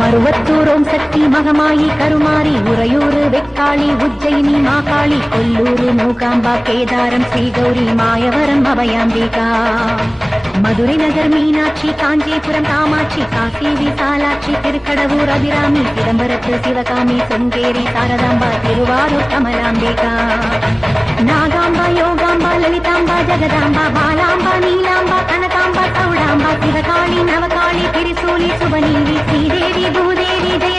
மருவத்தூரோம் Sakthi Magamayi Karumari Uraiyur Vekkali Ujjayini Mahakali கொல்லூரு Mookamba Kedaram Sri Gowri Mayavaram Abhayambika Madurai Nagar Meenakshi Kanchipuram Kamakshi Kashi Visalakshi Thirukadavur Abirami சிதம்பரத்து Sivakami Sringeri Sharadamba Thiruvarur Kamalambika Nagamba Yogamba Lalithamba Jagadamba பாலாம்பா நீலாம்பா கனகாம்பா Chowdamba Sivakali Noakhali Trishuli Subhanili Sridevi Bhudevi